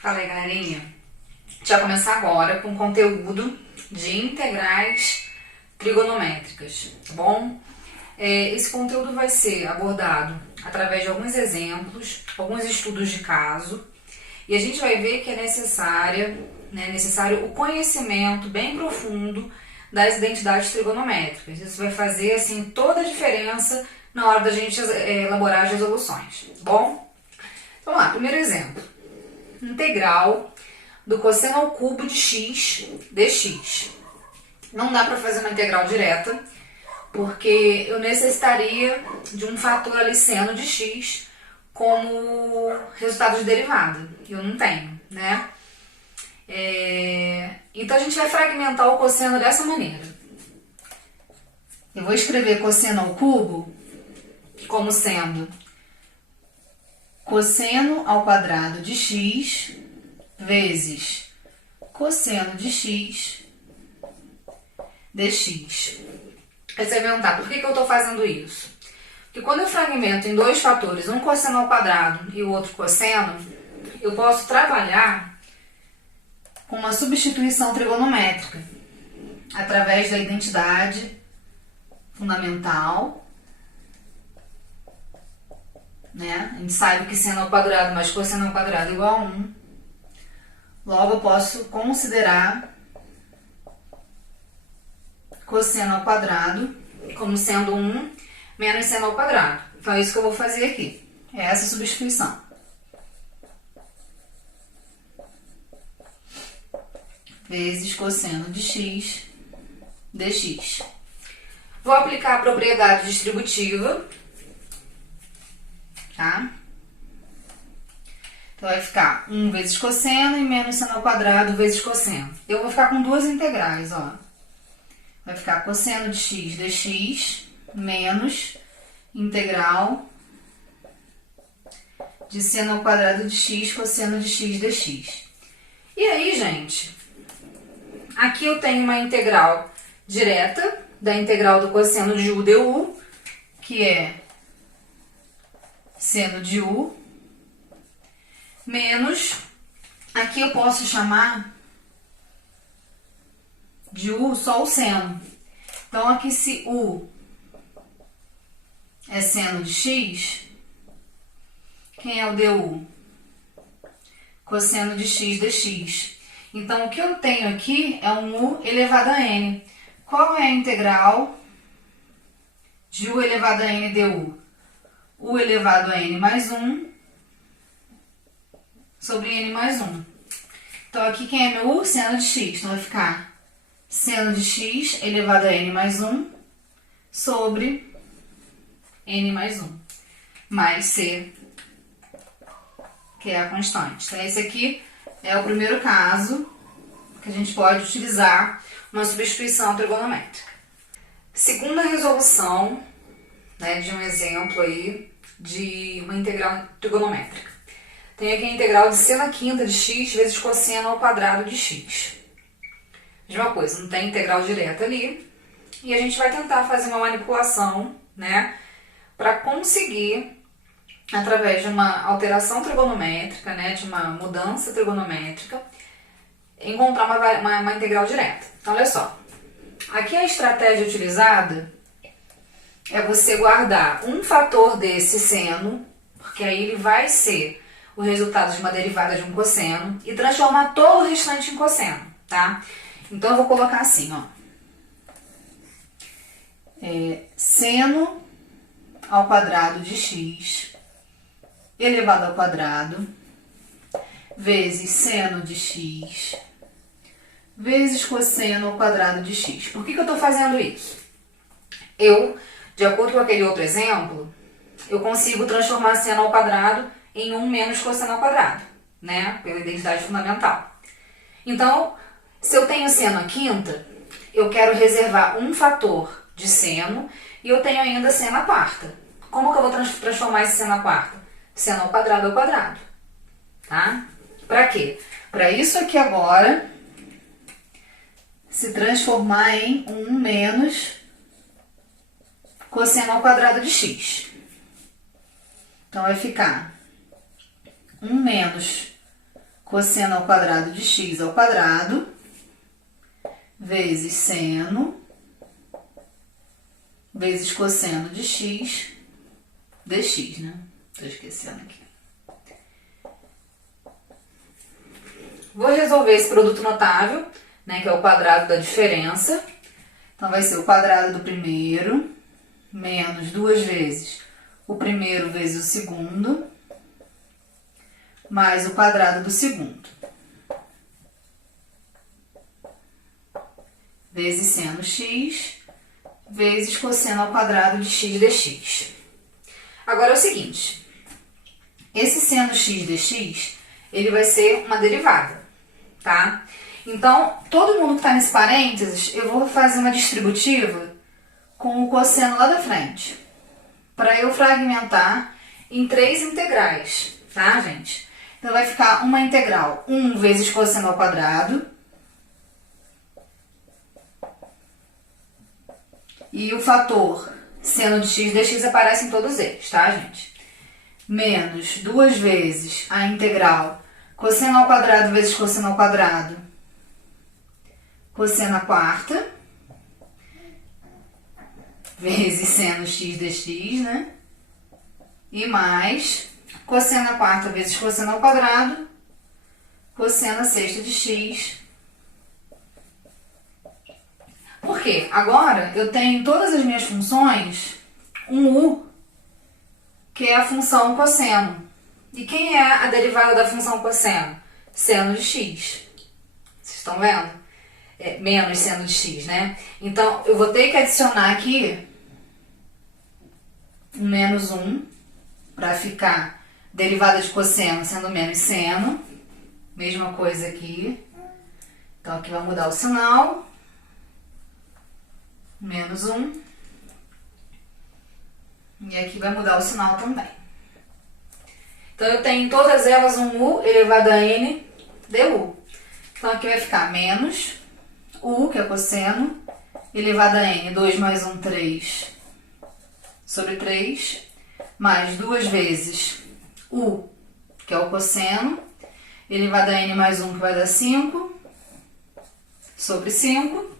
Fala aí, galerinha. A gente vai começar agora com conteúdo de integrais trigonométricas, tá bom? Esse conteúdo vai ser abordado através de alguns exemplos, alguns estudos de caso, e a gente vai ver que é necessário o conhecimento bem profundo das identidades trigonométricas. Isso vai fazer assim toda a diferença na hora da gente elaborar as resoluções, tá bom? Então, vamos lá, primeiro exemplo. Integral do cosseno ao cubo de x dx. Não dá para fazer uma integral direta, porque eu necessitaria de um fator ali seno de x como resultado de derivada. Eu não tenho, né? Então a gente vai fragmentar o cosseno dessa maneira. Eu vou escrever cosseno ao cubo como sendo cosseno ao quadrado de x vezes cosseno de x dx. Aí você vai perguntar, por que eu estou fazendo isso? Porque quando eu fragmento em dois fatores, um cosseno ao quadrado e o outro cosseno, eu posso trabalhar com uma substituição trigonométrica através da identidade fundamental, né? A gente sabe que seno ao quadrado mais cosseno ao quadrado é igual a 1. Logo, eu posso considerar cosseno ao quadrado como sendo 1 menos seno ao quadrado. Então, é isso que eu vou fazer aqui. É essa substituição. Vezes cosseno de x dx. Vou aplicar a propriedade distributiva, tá? Então, vai ficar 1 vezes cosseno e menos seno ao quadrado vezes cosseno. Eu vou ficar com duas integrais, ó. Vai ficar cosseno de x dx menos integral de seno ao quadrado de x cosseno de x dx. E aí, gente, aqui eu tenho uma integral direta da integral do cosseno de u du, que é seno de u, menos, aqui eu posso chamar de u só o seno. Então, aqui se u é seno de x, quem é o du? Cosseno de x dx. Então, o que eu tenho aqui é um u elevado a n. Qual é a integral de u elevado a n du? U elevado a n mais 1 sobre n mais 1. Então, aqui quem é meu u? Seno de x. Então, vai ficar seno de x elevado a n mais 1 sobre n mais 1. Mais c, que é a constante. Então, esse aqui é o primeiro caso que a gente pode utilizar uma substituição trigonométrica. Segunda resolução, né, de um exemplo aí de uma integral trigonométrica. Tem aqui a integral de seno à quinta de x vezes cosseno ao quadrado de x. Mesma coisa, não tem integral direta ali. E a gente vai tentar fazer uma manipulação, né, para conseguir, através de uma alteração trigonométrica, né, de uma mudança trigonométrica, encontrar uma integral direta. Então, olha só. Aqui a estratégia utilizada é você guardar um fator desse seno, porque aí ele vai ser o resultado de uma derivada de um cosseno, e transformar todo o restante em cosseno, tá? Então, eu vou colocar assim, ó. Seno ao quadrado de x elevado ao quadrado vezes seno de x vezes cosseno ao quadrado de x. Por que eu estou fazendo isso? Eu, de acordo com aquele outro exemplo, eu consigo transformar seno ao quadrado em 1 menos cosseno ao quadrado, né? Pela identidade fundamental. Então, se eu tenho seno à quinta, eu quero reservar um fator de seno e eu tenho ainda seno à quarta. Como que eu vou transformar esse seno à quarta? Seno ao quadrado, tá? Para quê? Para isso aqui agora se transformar em 1 menos cosseno ao quadrado de x. Então, vai ficar 1 menos cosseno ao quadrado de x ao quadrado, vezes seno, vezes cosseno de x, dx, né? Tô esquecendo aqui. Vou resolver esse produto notável, né, que é o quadrado da diferença. Então, vai ser o quadrado do primeiro, menos 2 vezes o primeiro vezes o segundo, mais o quadrado do segundo, vezes seno x, vezes cosseno ao quadrado de x dx. Agora é o seguinte, esse seno x dx, ele vai ser uma derivada, tá? Então, todo mundo que está nesse parênteses, eu vou fazer uma distributiva com o cosseno lá da frente, para eu fragmentar em 3 integrais, tá, gente? Então, vai ficar uma integral 1 vezes cosseno ao quadrado, e o fator seno de x dx aparece em todos eles, tá, gente? Menos 2 vezes a integral cosseno ao quadrado vezes cosseno ao quadrado, cosseno à quarta, vezes seno x dx, né? E mais cosseno à quarta vezes cosseno ao quadrado, cosseno à sexta de x. Por quê? Agora eu tenho em todas as minhas funções um u, que é a função cosseno. E quem é a derivada da função cosseno? Seno de x. Vocês estão vendo? Menos seno de x, né? Então, eu vou ter que adicionar aqui um menos 1 para ficar derivada de cosseno sendo menos seno. Mesma coisa aqui. Então, aqui vai mudar o sinal. Menos 1. E aqui vai mudar o sinal também. Então, eu tenho em todas elas um u elevado a n du. Então, aqui vai ficar menos u, que é cosseno, elevado a n, 2 mais 1, 3, sobre 3, mais 2 vezes u, que é o cosseno, elevado a n mais 1, que vai dar 5, sobre 5,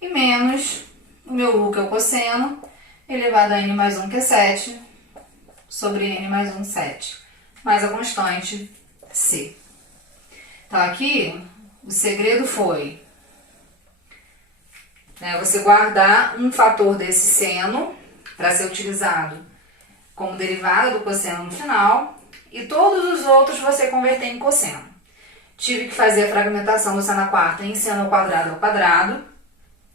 e menos o meu u, que é o cosseno, elevado a n mais 1, que é 7, sobre n mais 1, 7, mais a constante c. Então, aqui, o segredo foi você guardar um fator desse seno para ser utilizado como derivada do cosseno no final, e todos os outros você converter em cosseno. Tive que fazer a fragmentação do seno à quarta em seno ao quadrado,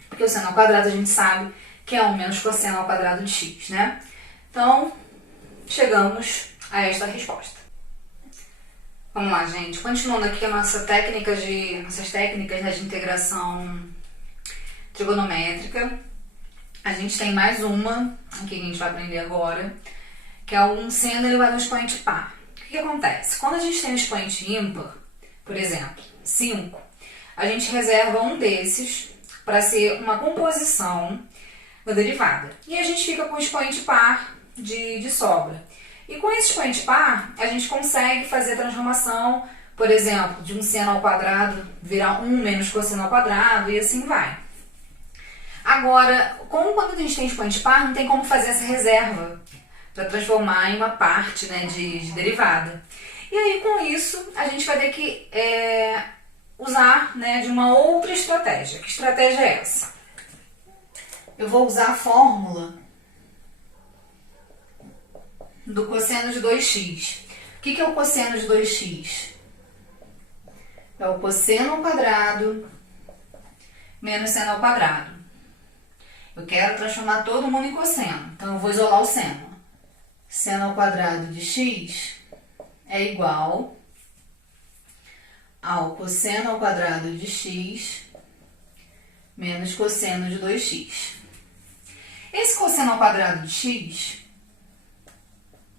porque o seno ao quadrado a gente sabe que é 1 menos cosseno ao quadrado de x, né? Então, chegamos a esta resposta. Vamos lá, gente. Continuando aqui nossas técnicas de integração trigonométrica. A gente tem mais uma, aqui que a gente vai aprender agora, que é um seno elevado a um expoente par. O que acontece? Quando a gente tem um expoente ímpar, por exemplo, 5, a gente reserva um desses para ser uma composição da derivada. E a gente fica com o expoente par de sobra. E com esse expoente par, a gente consegue fazer a transformação, por exemplo, de um seno ao quadrado virar 1 menos cosseno ao quadrado, e assim vai. Agora, como quando a gente tem expoente par, não tem como fazer essa reserva para transformar em uma parte, né, de derivada. E aí, com isso, a gente vai ter que usar, né, de uma outra estratégia. Que estratégia é essa? Eu vou usar a fórmula do cosseno de 2x. O que é o cosseno de 2x? É o cosseno ao quadrado menos seno ao quadrado. Eu quero transformar todo mundo em cosseno, então eu vou isolar o seno. Seno ao quadrado de x é igual ao cosseno ao quadrado de x menos cosseno de 2x. Esse cosseno ao quadrado de x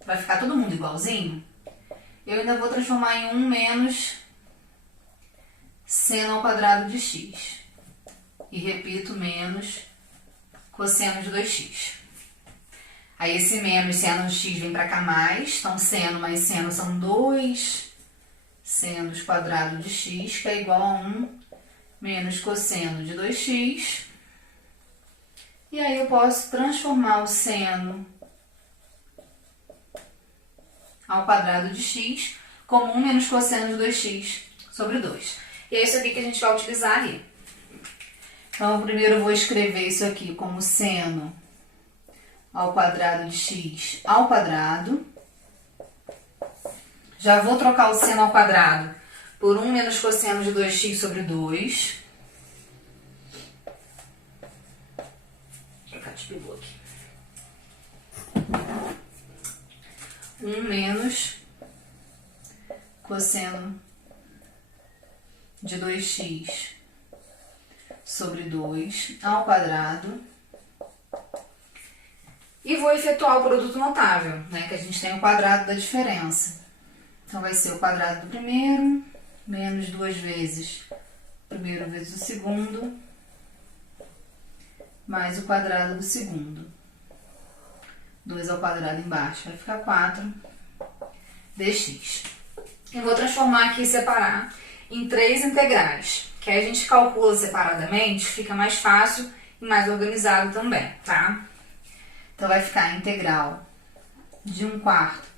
vai ficar todo mundo igualzinho. Eu ainda vou transformar em 1 menos seno ao quadrado de x. E repito, menos cosseno de 2x. Aí esse menos seno de x vem para cá mais. Então, seno mais seno são 2 seno quadrado de x, que é igual a 1 menos cosseno de 2x. E aí eu posso transformar o seno ao quadrado de x como 1 menos cosseno de 2x sobre 2. E é isso aqui que a gente vai utilizar ali. Então, primeiro eu vou escrever isso aqui como seno ao quadrado de x ao quadrado. Já vou trocar o seno ao quadrado por 1 menos cosseno de 2x sobre 2. Vou trocar de pivô aqui. 1 menos cosseno de 2x sobre 2 ao quadrado. E vou efetuar o produto notável, né? Que a gente tem o quadrado da diferença. Então, vai ser o quadrado do primeiro, menos 2 vezes o primeiro vezes o segundo, mais o quadrado do segundo. 2 ao quadrado embaixo, vai ficar 4 dx. Eu vou transformar aqui e separar em 3 integrais, que aí a gente calcula separadamente, fica mais fácil e mais organizado também, tá? Então, vai ficar a integral de 1/4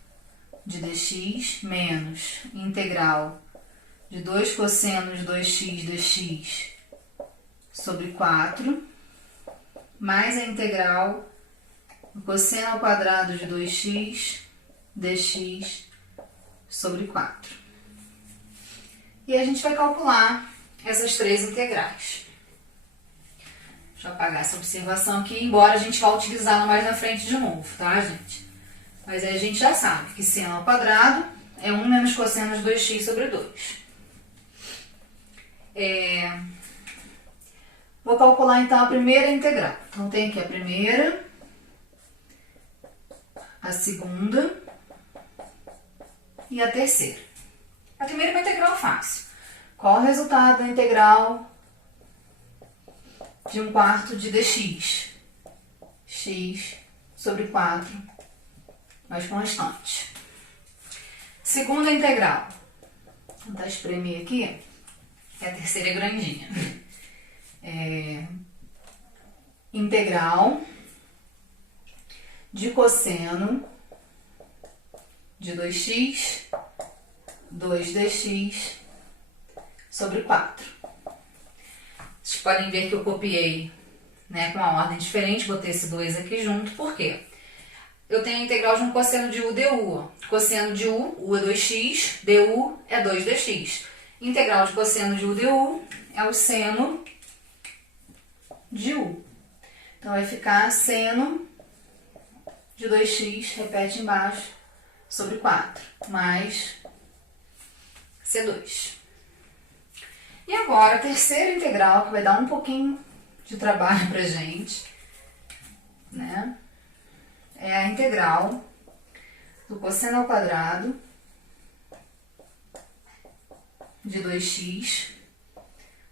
de dx menos integral de 2 cosseno de 2x dx sobre 4, mais a integral do cosseno ao quadrado de 2x dx sobre 4. E a gente vai calcular essas 3 integrais. Deixa eu apagar essa observação aqui, embora a gente vá utilizá-la mais na frente de novo, tá, gente? Mas aí a gente já sabe que seno ao quadrado é 1 menos cosseno de 2x sobre 2. Vou calcular, então, a primeira integral. Então, tem aqui a primeira, a segunda e a terceira. A primeira é uma integral fácil. Qual o resultado da integral de 1/4 de dx? X sobre 4, mais constante. Segunda integral. Vou tentar espremer aqui, que a terceira é grandinha. Integral de cosseno de 2x, 2dx sobre 4. Vocês podem ver que eu copiei, né, com uma ordem diferente, botei esse 2 aqui junto, por quê? Eu tenho a integral de um cosseno de u du. Cosseno de u é 2x, du é 2dx. Integral de cosseno de u du é o seno de u. Então, vai ficar seno de 2x, repete embaixo, sobre 4, mais C2. E agora, a terceira integral, que vai dar um pouquinho de trabalho pra gente, né? É a integral do cosseno ao quadrado de 2x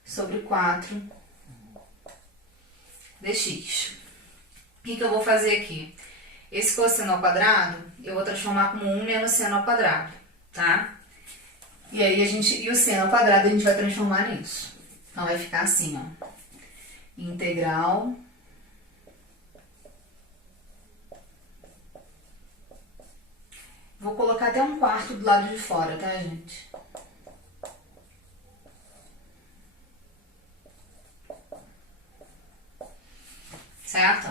sobre 4 dx. O que eu vou fazer aqui? Esse cosseno ao quadrado, eu vou transformar como 1 menos seno ao quadrado, tá? E aí e o seno ao quadrado a gente vai transformar nisso. Então, vai ficar assim, ó. Integral vou colocar até 1/4 do lado de fora, tá, gente? Certo?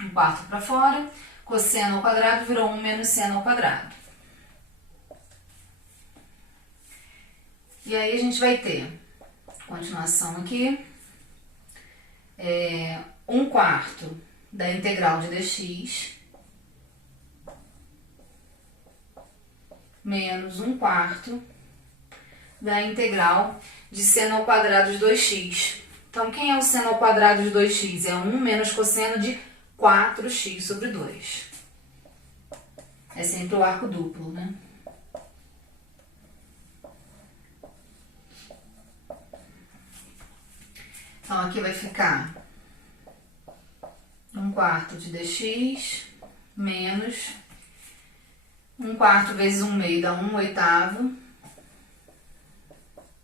1/4 para fora. Cosseno ao quadrado virou 1 menos seno ao quadrado. E aí, a gente vai ter, continuação aqui, 1/4 da integral de dx menos 1/4 da integral de seno ao quadrado de 2x. Então, quem é o seno ao quadrado de 2x? É 1 menos cosseno de 4x sobre 2. É sempre o arco duplo, né? Então, aqui vai ficar 1/4 de dx menos 1/4 vezes 1/2 dá 1/8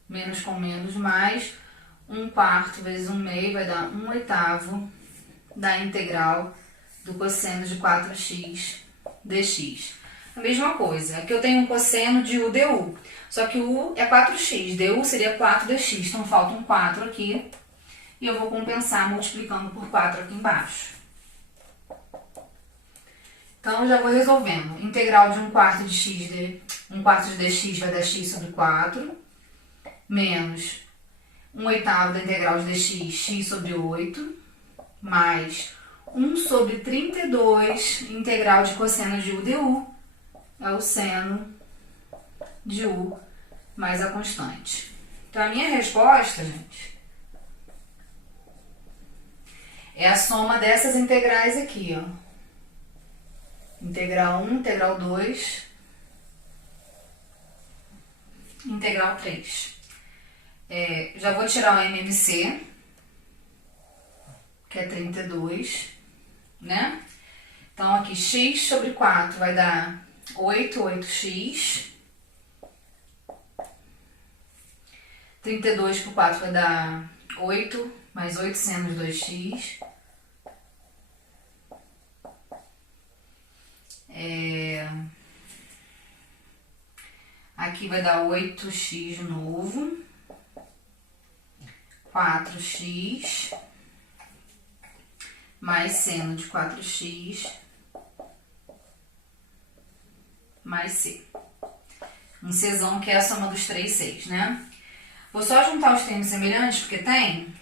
menos com menos, mais 1/4 vezes 1/2 vai dar 1/8 da integral do cosseno de 4x dx. A mesma coisa, aqui eu tenho um cosseno de u du, só que o u é 4x, du seria 4dx, então falta um 4 aqui, e eu vou compensar multiplicando por 4 aqui embaixo. Então, já vou resolvendo. Integral de 1/4 de x, 1/4 de dx vai dar x sobre 4, menos 1/8 da integral de dx, x sobre 8, mais 1 sobre 32, integral de cosseno de u du, é o seno de u mais a constante. Então, a minha resposta, gente, é a soma dessas integrais aqui, ó. Integral 1, integral 2, integral 3. Já vou tirar o MMC, que é 32, né? Então, aqui x sobre 4 vai dar 8x. 32 por 4 vai dar 8, mais 8 seno de 2x. Aqui vai dar 8x de novo, 4x, mais seno de 4x, mais c. Um czão que é a soma dos 3 c's, né? Vou só juntar os termos semelhantes, porque tem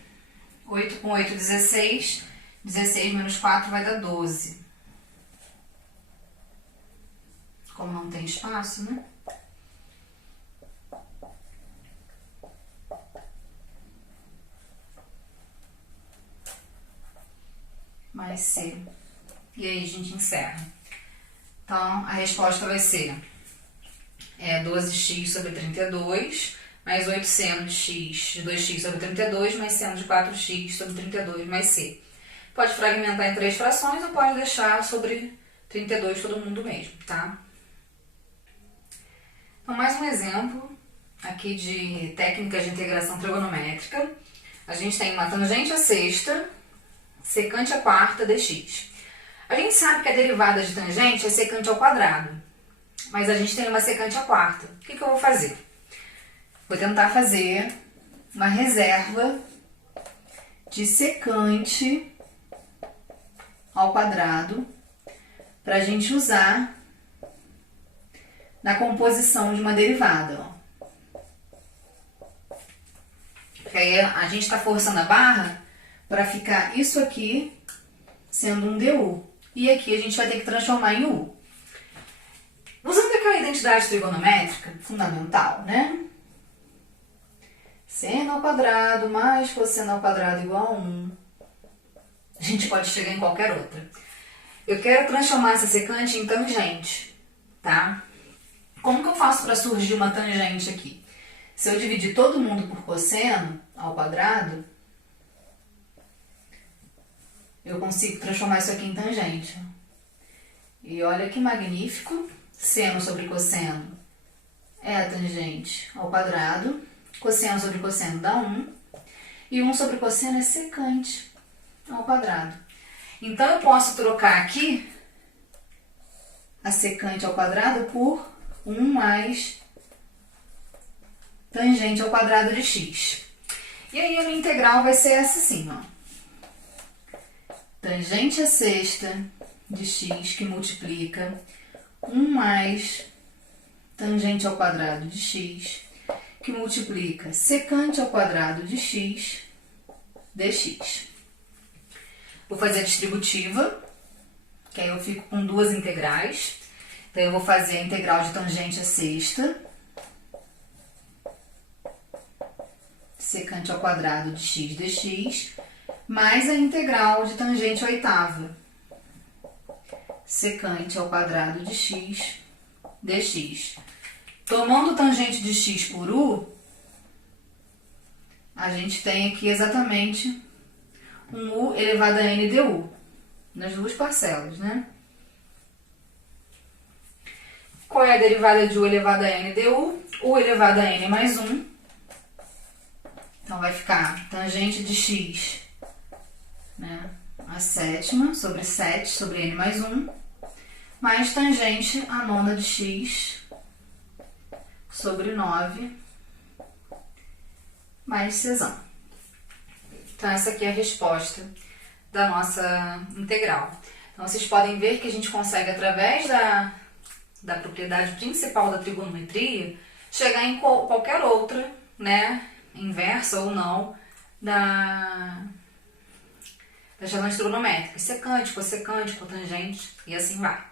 8 com 8, 16, 16 menos 4 vai dar 12. Como não tem espaço, né? Mais C. E aí a gente encerra. Então, a resposta vai ser 12x sobre 32, mais 8 seno de x de 2x sobre 32, mais seno de 4x sobre 32, mais C. Pode fragmentar em 3 frações ou pode deixar sobre 32 todo mundo mesmo, tá? Então, mais um exemplo aqui de técnicas de integração trigonométrica. A gente tem uma tangente à sexta, secante à quarta dx. A gente sabe que a derivada de tangente é secante ao quadrado, mas a gente tem uma secante à quarta. O que eu vou fazer? Vou tentar fazer uma reserva de secante ao quadrado para a gente usar na composição de uma derivada. Porque aí a gente está forçando a barra para ficar isso aqui sendo um du. E aqui a gente vai ter que transformar em u. Usando aquela identidade trigonométrica fundamental, né? Seno ao quadrado mais cosseno ao quadrado igual a 1. A gente pode chegar em qualquer outra. Eu quero transformar essa secante em tangente, tá? Como que eu faço para surgir uma tangente aqui? Se eu dividir todo mundo por cosseno ao quadrado, eu consigo transformar isso aqui em tangente. E olha que magnífico. Seno sobre cosseno é a tangente ao quadrado. Cosseno sobre cosseno dá 1. E 1 sobre cosseno é secante ao quadrado. Então, eu posso trocar aqui a secante ao quadrado por 1 mais tangente ao quadrado de x. E aí, a minha integral vai ser essa assim, ó. Tangente à sexta de x, que multiplica 1 mais tangente ao quadrado de x, que multiplica secante ao quadrado de x dx. Vou fazer a distributiva, que aí eu fico com duas integrais. Então, eu vou fazer a integral de tangente à sexta, secante ao quadrado de x dx, mais a integral de tangente à oitava, secante ao quadrado de x dx. Tomando tangente de x por u, a gente tem aqui exatamente um u elevado a n du, nas duas parcelas, né? Qual é a derivada de u elevado a n du? U elevado a n mais 1 Então, vai ficar tangente de x, né, a sétima sobre 7 sobre n mais 1, mais tangente a nona de x sobre 9 mais czão. Então, essa aqui é a resposta da nossa integral. Então, vocês podem ver que a gente consegue, através da propriedade principal da trigonometria, chegar em qualquer outra, né, inversa ou não, das relações trigonométricas, secante, cossecante, cotangente, e assim vai.